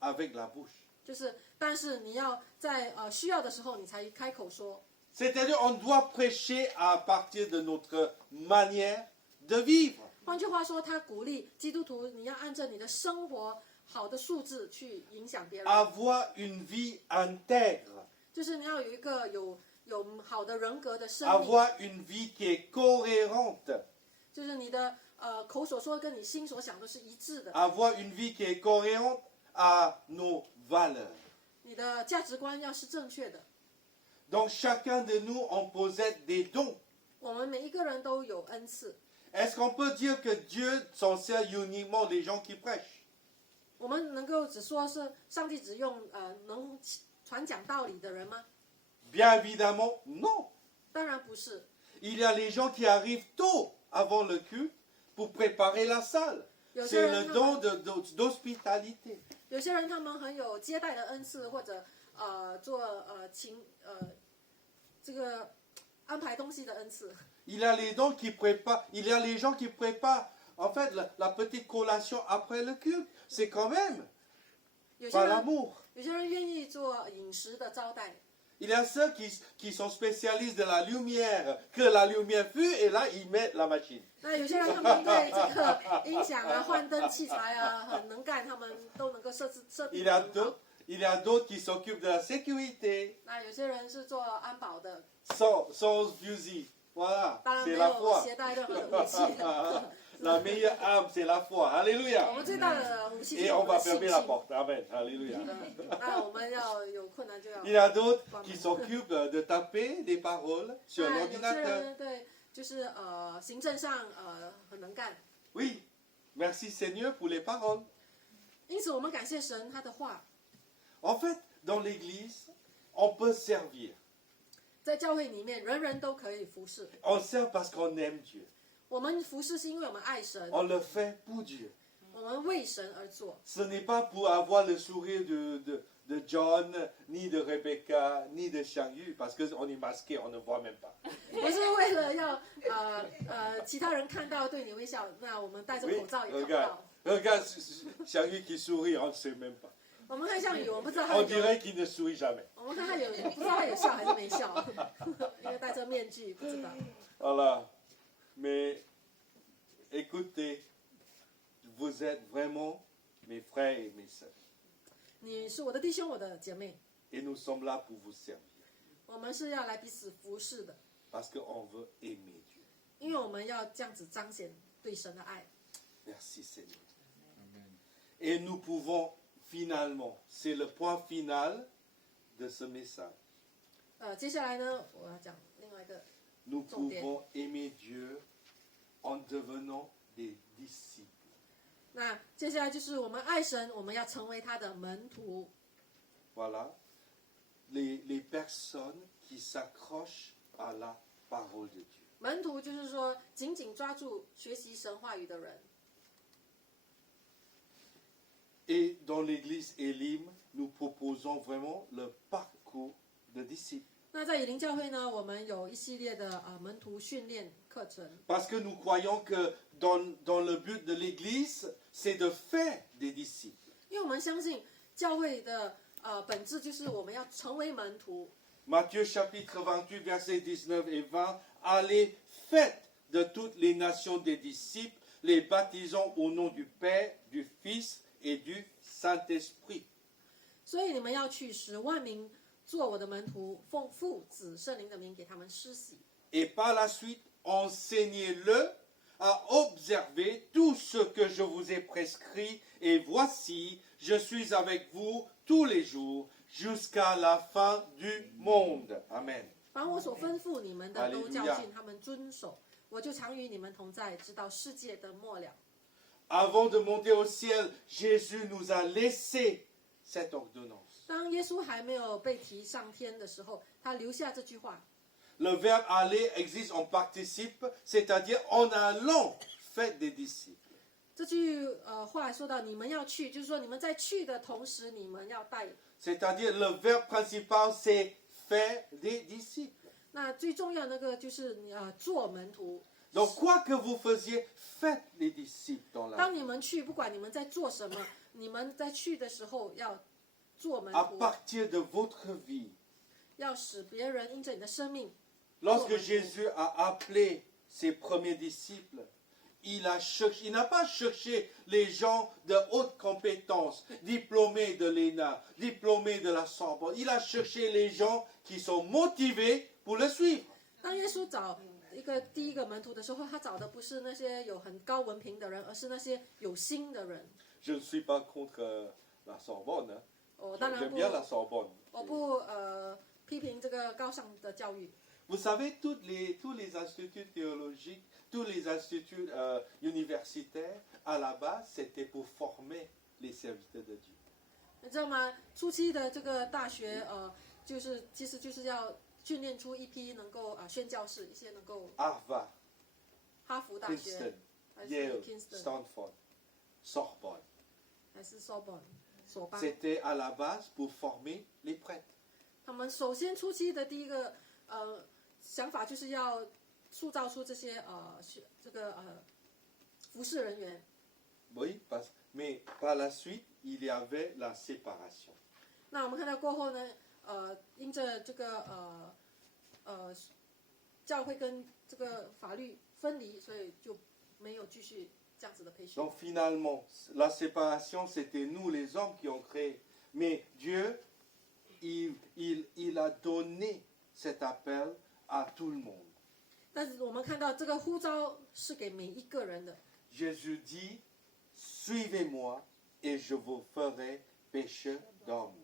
avec la bouche. 就是但是你要在需要的时候，你才开口说。 C'est-à-dire, on doit prêcher à partir de notre manière de vivre. 换句话说，他鼓励基督徒，你要按照你的生活好的素质去影响别人， Avoir une vie intègre. 就是你要有一个有好的人格的生命， Avoir une vie qui est cohérente. 就是你的口所说跟你心所想的是一致的， Avoir une vie qui est cohérente à nos valeurs. 你的价值观要是正确的。 Donc chacun de nous, on possède des dons. 我们每一个人都有恩赐， Est-ce qu'on peut dire que Dieu s'en sert uniquement des gens qui prêchent? 我们能够只说是上帝只用能传讲道理的人吗？ Bien évidemment, non. 当然不是， Il y a les gens qui arrivent tôt avant le culte pour préparer la salle. C'est le don d'hospitalité. 有些人他们很有接待的恩赐，或者做这个安排东西的恩赐。 Il y a les dons qui préparent, il y a les gens qui préparent en fait la petite collation après le culte. C'est quand même 有些 par 人 l'amour. 有些人愿意做饮食的招待， Il y a ceux qui sont spécialistes de la lumière, que la lumière fut, et là ils mettent la machine. 那有些人他们对这个音响啊、幻灯器材啊很能干，他们都能够设定 Il 得 y a 很好。 il y a d'autres qui s'occupent de la sécurité, 那有些人是做安保的， sans fusil. Voilà, 当然 c'est 没 la 有 foi. 携带任何的武器的。 La meilleure arme, c'est la foi. 我 Alléluia. 们最大的武器 Et 是我 on 们 va 的信 fermer 心 la。porte. Amen. Alléluia. 那我们要有困难就要。 Il y a d'autres qui s'occupent de taper des paroles sur 那有些 l'ordinateur. 人对，就是行政上很能干， Oui, merci Seigneur pour les paroles. 因此我们感谢神他的话， En fait, dans l'église, on peut servir. 在教会里面人人都可以服侍。 On sert parce qu'on aime Dieu. 我们服侍是因为我们爱神， On le fait pour Dieu. 我们为神而做， Ce n'est pas pour avoir le sourire de John, ni de Rebecca, ni de Changu, parce qu'on est masqué, on ne voit même pas. 不是为了要其他人看到对你微笑，那我们戴着 Oui, 口罩也看不 regarde, 到。 regarde Changu qui sourit, on ne sait même pas. 我们看项羽，我们不知道他 On 有， dirait qu'il ne sourit jamais. 我们看他有，不知道他有笑还是没笑，因为戴着面具，不知道。 Voilà. Mais écoutez, vous êtes vraiment mes frères et mes sœurs. 你是我的弟兄，我的姐妹， Et nous sommes là pour vous servir. 我们是要来彼此服侍的， Parce qu'on veut aimer Dieu. 因为我们要这样子彰显对神的爱。 Merci Seigneur. Et nous pouvons finalement, c'est le point final de ce message. 接下来呢，我要讲另外一个， Nous Sommet. pouvons aimer Dieu en devenant des disciples. 那接下来就是我们爱神，我们要成为他的门徒。 Voilà. Les personnes qui s'accrochent à la parole de Dieu. 门徒就是说紧紧抓住学习神话语的人。 Et dans l'église Elim, nous proposons vraiment le parcours de disciples. 那在以林教会呢，我们有一系列的门徒训练课程， Parce que nous croyons que dans le but de l'église, c'est de faire des disciples. 因为我们相信教会的本质就是我们要成为门徒。 Matthieu chapitre 28, versets 19 et 20. Allez, faites de toutes les nations des disciples, les baptisant au nom du Père, du Fils et du Saint-Esprit. 所以你们要去使万民做我的门徒，奉父子圣灵的名给他们施洗。 Et par la suite, enseignez-le à observer tout ce que je vous ai prescrit. Et voici, je suis avec vous tous les jours jusqu'à la fin du monde. Amen. 把我所吩咐你们的都哈利路亚教训他们遵守，我就常与你们同在，直到世界的末了。avant de monter au ciel, Jésus nous a laissé cette ordonnance. 当耶稣还没有被提上天的时候，他留下这句话。 Le verbe aller existe en participe, c'est-à-dire en allant, faites des disciples. 这句话说到你们要去，就是说你们在去的同时，你们要带。 C'est-à-dire le verbe principal, c'est faire des disciples. 那最重要的那个就是做门徒。 Donc quoi que vous faisiez, faites les disciples dans la 当 vie. 你们去，不管你们在做什么，你们在去的时候要做门 À 徒， partir de votre vie. 要使别人因着你的生命。 Lorsque Jésus a appelé ses premiers disciples, il n'a pas cherché les gens de haute compétence, diplômés de l'ENA, diplômés de la Sorbonne. Il a cherché les gens qui sont motivés pour le suivre. 当耶稣找第一个门徒的时候，他找的不是那些有很高文凭的人，而是那些有心的人。 Je ne suis pas contre la Sorbonne. Hein. 我当然 J'aime 不， bien la Sorbonne. 我不批评这个高尚的教育。 Vous savez, tous les instituts théologiques, tous les instituts universitaires, à la base, c'était pour former les serviteurs de Dieu. 你知道吗？初期的这个大学，其实就是要训练出一批能够宣教士，一些能够 Harvard, 哈佛大 Princeton, 学，还是 Yale, Kingston， Stanford, Sorbonne. 还是 Sorbonne 索邦。 C'était à la base pour former les prêtres. 他们首先初期的第一个想法就是要塑造出这些服侍人员。 Oui, mais par la suite, il y avait la séparation. 那我们看到过后呢，因着这个教会跟这个法律分离，所以就没有继续这样子的培训。 Donc finalement, la séparation, c'était nous les hommes qui ont créé. Mais Dieu, il a donné cet appel à tout le monde. 但是我们看到这个呼召是给每一个人的。 Jésus dit, suivez-moi et je vous ferai pécheurs d'hommes.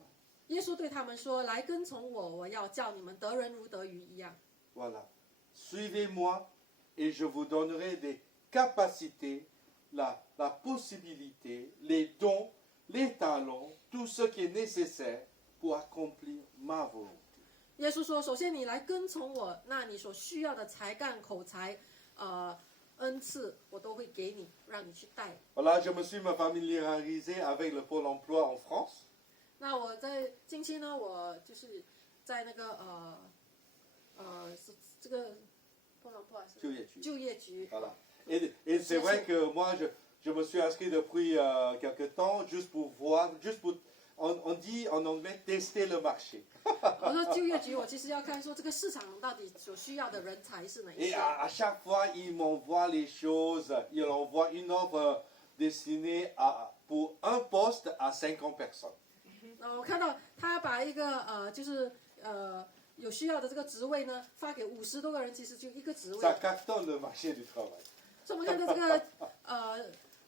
耶稣对他们说：“来跟从我，我要叫你们得人如得鱼一样。” Voilà. Suivez-moi et je vous donnerai des capacités, la possibilité, les dons, les talents, tout ce qui est nécessaire pour accomplir ma volonté. 耶稣说：“首先你来跟从我，那你所需要的才干、口才、恩赐，我都会给你，让你去带。” Voilà, je me suis familiarisé avec le Pôle emploi en France. 那我在近期呢，我就是在那个这个就业局。 Voilà. Et c'est vrai que moi, je me suis inscrit depuis quelque temps juste pour voir, on dit en anglais, tester le marché. 我说就业局，我其实要看说这个市场到底所需要的人才是哪一 Et 些。 à chaque fois, il m'envoie les choses, il envoie une offre destinée pour un poste à 50 personnes. 我看到他把一个有需要的这个职位呢，发给50多个人，其实就一个职位。 Ça cartonne le marché du travail. 所以我们看到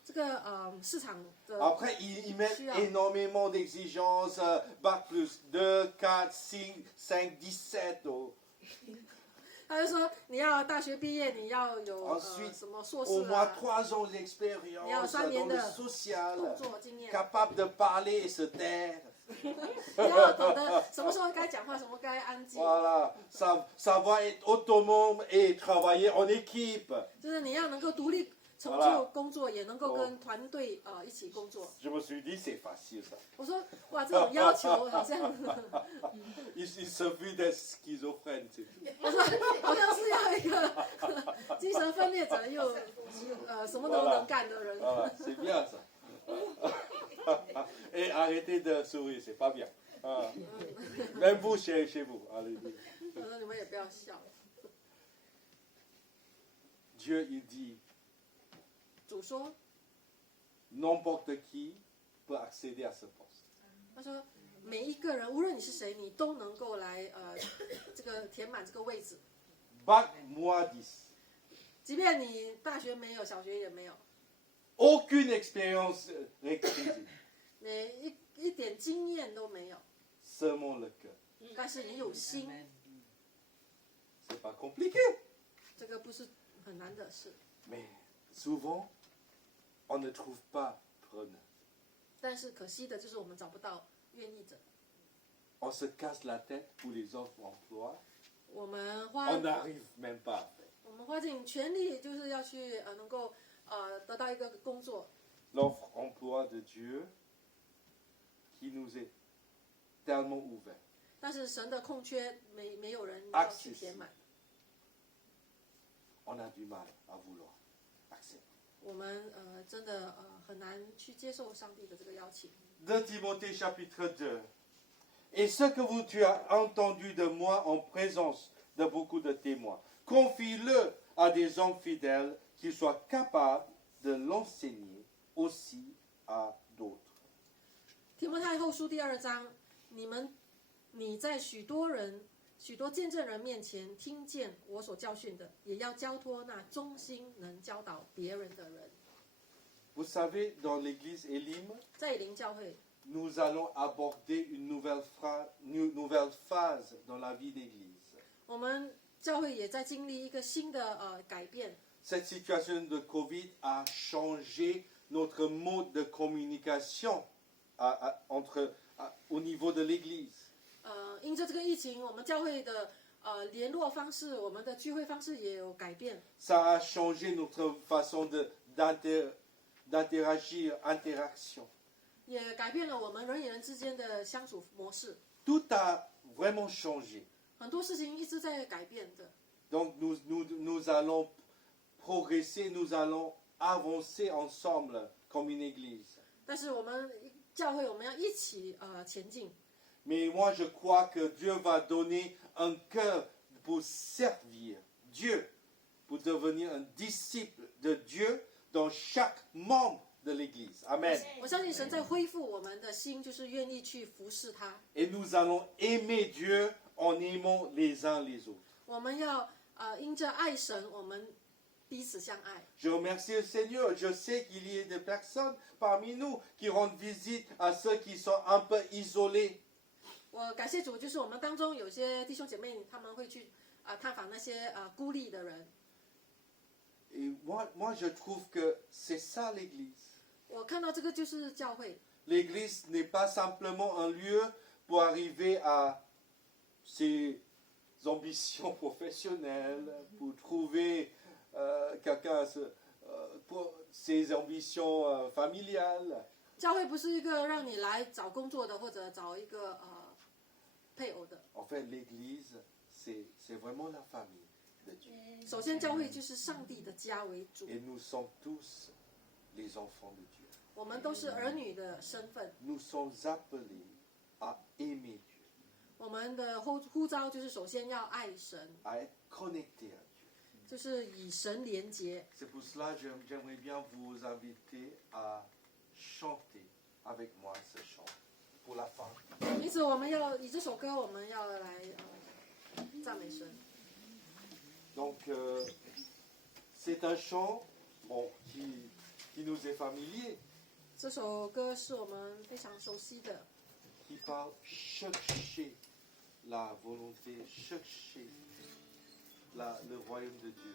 这个市场的 Après, ils mettent énormément d'exigences, bac plus 2, 4, 5, 17. 他就说你要大学毕业，你要有 Ensuite, 什么硕 au 士 moins 啊， 3 ans d'expérience Il y a dans 3 年 le 的 social, 工作经验， capable de parler et se taire. 你要懂得什么时候该讲话，什么该安静， Voilà, savoir être autonome et travailler en équipe. 就是你要能够独立成就工作，也能够跟团队一起工作。 Je me suis dit, c'est facile ça. 我说哇，这种要求好像， Il suffit d'être schizophrène, c'est tout. 我说好像是要一个精神分裂者又什么都能干的人。 Voilà, c'est bien ça. Et arrêtez de sourire, c'est pas bien. Ah. Même vous, chez vous. Allez-y. 我说你们也不要笑。 Dieu, il dit, 主说， n'importe qui peut accéder à ce poste. 他说每一个人，无论你是谁，你都能够来这个填满这个位置。 Bac moins 10. 即便你大学没有，小学也没有， Aucune expérience requise. 你一点经验都没有， Seulement le cœur. 但是你有心， C'est pas compliqué. 这个不是很难的事。 Mais souvent, on ne trouve pas preneur. 但是可惜的就是我们找不到愿意者。 On se casse la tête pour les offres d'emploi. 我们花 On n'arrive même pas à faire. 我们花尽全力，就是要去能够得到一个工作。 L'offre emploi de Dieu qui nous est tellement ouvert. 但是神的空缺没有人要去填满， On a du mal à vouloir accepter. 我们真的很难去接受上帝的这个邀请。 2 Timothée chapitre 2. Et ce que tu as entendu de moi en présence de beaucoup de témoins, confie-le à des hommes fidèles qui soient capables de l'enseigner aussi à d'autres. 提摩太后书第2章，你在许多见证人面前听见我所教训的，也要交托那忠心能教导别人的人。 Vous savez, dans l'église Elim, 在以琳教会， nous allons aborder une nouvelle phase dans la vie d'église. 我们教会也在经历一个新的改变。 Cette situation de Covid a changé notre mode de communication au niveau de l'église. 因着这个疫情，我们教会的联络方式，我们的聚会方式也有改变， Ça a changé notre façon d'interagir, interaction. 也改变了我们人与人之间的相处模式。 Tout a vraiment changé. 很多事情一直在改变的， Donc nous allons progresser, nous allons avancer ensemble comme une église. 但是我们教会我们要一起前进。 Mais moi je crois que Dieu va donner un cœur pour servir Dieu, pour devenir un disciple de Dieu dans chaque membre de l'église. Amen. 我相信神在恢复我们的心，就是愿意去服侍他。 Et nous allons aimer Dieu en aimant les uns les autres. 我们要因着爱神，我们彼此相爱。 Je remercie le Seigneur. Je sais qu'il y a des personnes parmi nous qui rendent visite à ceux qui sont un peu isolés. 我感谢主，就是我们当中有些弟兄姐妹，他们会去探访那些孤立的人。 Et moi, je trouve que c'est ça l'église. 我看到这个就是教会， L'église n'est pas simplement un lieu pour arriver à ses ambitions professionnelles, pour trouver quelqu'un pour ses ambitions familiales. 教会不是一个让你来找工作的，或者找一个配偶的。 En fait, l'église, c'est vraiment la famille de Dieu. 首先，教会就是上帝的家为主， Et nous sommes tous les enfants de Dieu. 我们都是儿女的身份。 Nous sommes appelés à aimer Dieu, 我们的呼召就是首先要爱神， à être connectés à Dieu. 就是以神连结。 C'est pour cela que j'aimerais bien vous inviter à chanter avec moi ce chant pour la fin. 因此，我们要以这首歌，我们要来赞美神。 Donc, c'est un chant qui nous est familier, 这首歌是我们非常熟悉的， qui parle chercher la volonté, chercher le royaume de Dieu.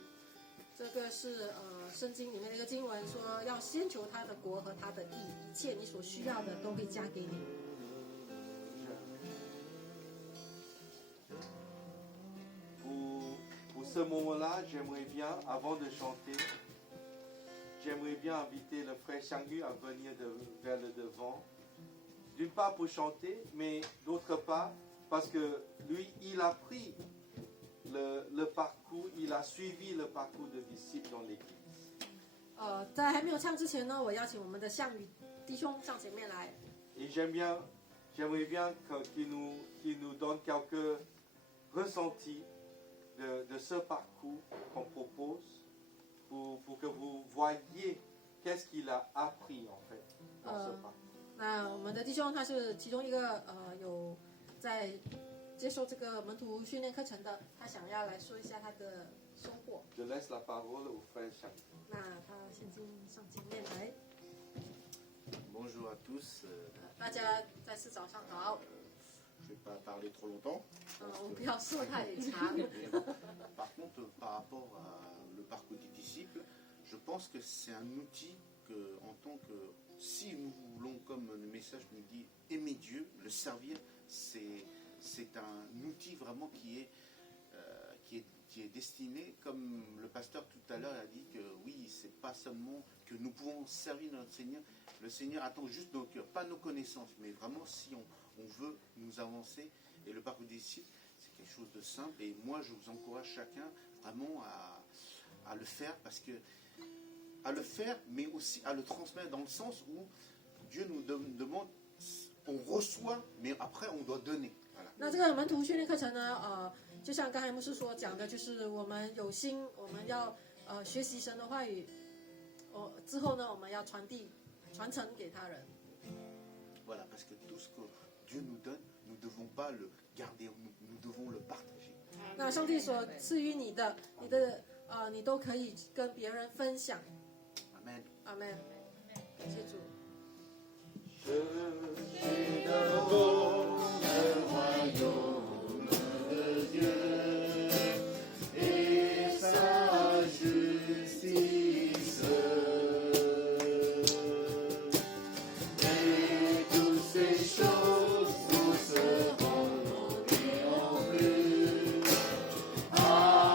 这个是圣经里面的一个经文，说要先求他的国和他的义，一切你所需要的都会加给你。 Pour ce moment-là, j'aimerais bien, avant de chanter, j'aimerais bien inviter le frère Changu à venir vers le devant. D'une part pour chanter, mais d'autre part parce que lui, il a pris le parcours, il a suivi le parcours de disciple dans l'église. 在还没有唱之前呢，我邀请我们的项羽弟兄上前面来。 Et j'aimerais bien qu'il nous donne quelques ressentis de ce parcours qu'on propose pour que vous voyiez qu'est-ce qu'il a appris en fait dans ce parcours. 那我们的弟兄他是其中一个有在接受这个门徒训练课程的，他想要来说一下他的收获。 Je laisse la parole au frère Changu. 那他现今上前面来， Bonjour à tous. 大家再次早上好。 Je ne vais pas parler trop longtemps. 我们不要说太长。 Par contre, par rapport au parcours du disciple, je pense que c'est un outil si nous voulons, comme le message nous dit, aimer Dieu, le servir, c'est un outil vraiment qui est destiné, comme le pasteur tout à l'heure a dit, que oui, c'est pas seulement que nous pouvons servir notre Seigneur, le Seigneur attend juste nos cœurs, pas nos connaissances, mais vraiment si on veut nous avancer, et le parcours des disciples, c'est quelque chose de simple, et moi je vous encourage chacun vraiment à le faire, parce que à le faire, mais aussi à le transmettre dans le sens où Dieu nous demande, on reçoit, mais après on doit donner. Voilà. 那这个门徒训练课程呢，就像刚才牧师所讲的，就是我们有心，我们要学习神的话语，之后呢，我们要传承给他人。Voilà, parce que tout ce que Dieu nous donne, nous ne devons pas le garder, nous devons le partager. 那上帝所赐予你的，你都可以跟别人分享。Amen. 阿门。感谢主。 Je suis devant le royaume de Dieu et sa justice. Et toutes ces choses vous seront données en plus. Alléluia,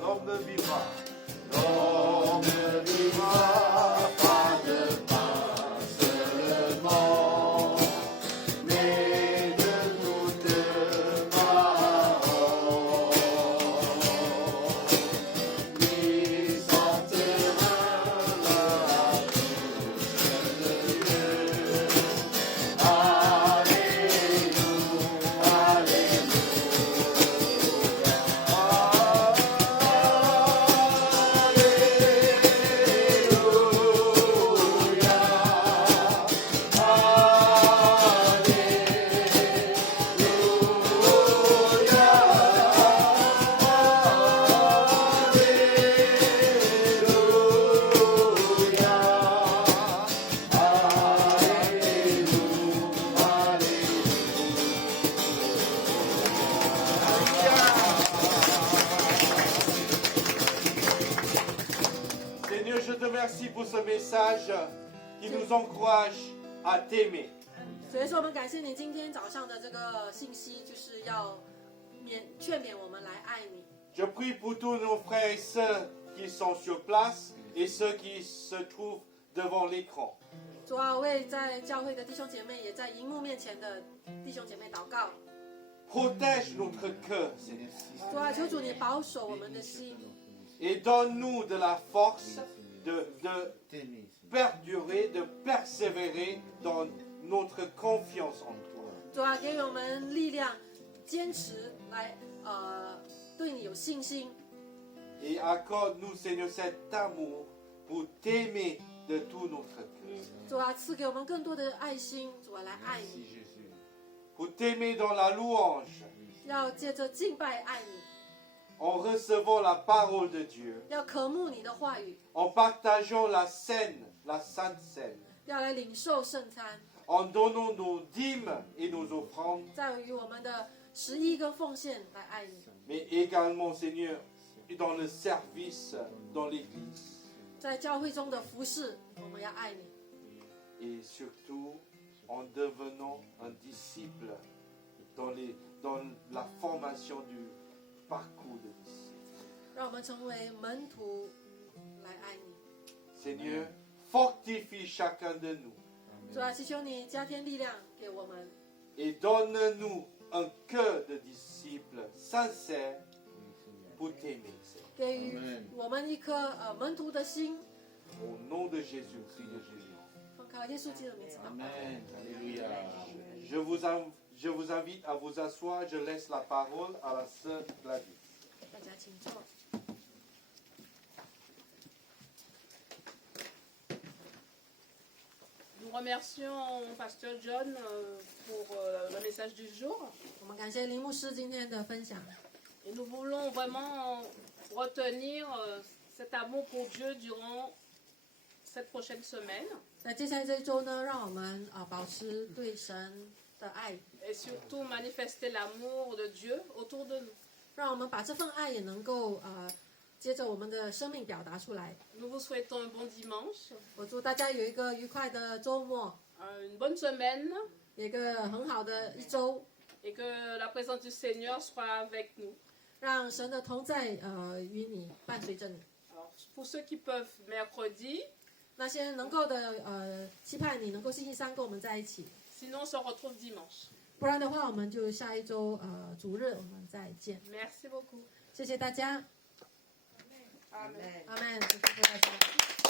L'homme ne vivra, l'homme ne vivra pas de pain seulement, mais de toute parole qui sortira de la bouche de Dieu. Alléluia, Seigneur, je te remercie pour ce message qui nous encourage à t'aimer. 所以说，我们感谢你今天早上的这个信息，就是要劝勉我们来爱你。 Je prie pour tous nos frères et sœurs qui sont sur place et ceux qui se trouvent devant l'écran. 主啊，为在教会的弟兄姐妹，也在荧幕面前的弟兄姐妹祷告。 Protège notre cœur, Seigneur. 主啊，求主你保守我们的心， Et donne-nous de la force de perdurer, de persévérer dans notre confiance en toi. 主啊，给我们力量，坚持来对你有信心。 Et accorde-nous, Seigneur, cet amour pour t'aimer de tout notre cœur. 主啊，赐给我们更多的爱心，主啊，来爱你， Pour t'aimer dans la louange, 要借着敬拜爱你， en recevant la parole de Dieu, 要渴慕你的话语， en partageant la scène, la sainte scène, 要来领受圣餐， en donnant nos dîmes et nos offrandes, 在于我们的11跟奉献来爱你， mais également, Seigneur, dans le service dans l'Église. 在教会中的服侍，我们要爱你， Et surtout, en devenant un disciple dans la formation du parcours de disciple. 让我们成为门徒来爱你。 Seigneur, fortifie chacun de nous 主啊，祈求你加添力量给我们， et donne-nous un cœur de disciple sincère pour t'aimer. Seigneur. 给予我们一颗门徒的心。 Au nom de Jésus-Christ de Jésus. 奉靠耶稣基督的名字祷告。 Amen. Alléluia. Je vous invite à vous asseoir. Je laisse la parole à la sœur Gladys. 大家请坐。remercions Pasteur John pour le message du jour. 我们感谢林牧师今天的分享， Et nous voulons vraiment retenir cet amour pour Dieu durant cette prochaine semaine. 在接下来这一周呢，让我们保持对神的爱， Et surtout manifester l'amour de Dieu autour de nous. 让我们把这份爱也能够接着我们的生命表达出来。 Nous vous souhaitons un bon dimanche, 我祝大家有一个愉快的周末， une bonne semaine 有一个很好的一周， et que la présence du Seigneur soit avec nous. 让神的同在与你伴随着你。 Alors, pour ceux qui peuvent mercredi, 那些能够的期盼你能够星期三跟我们在一起， sinon on se retrouve dimanche. 不然的话我们就下一周主日我们再见。 Merci beaucoup. 谢谢大家， Amen. 阿门，谢谢大家。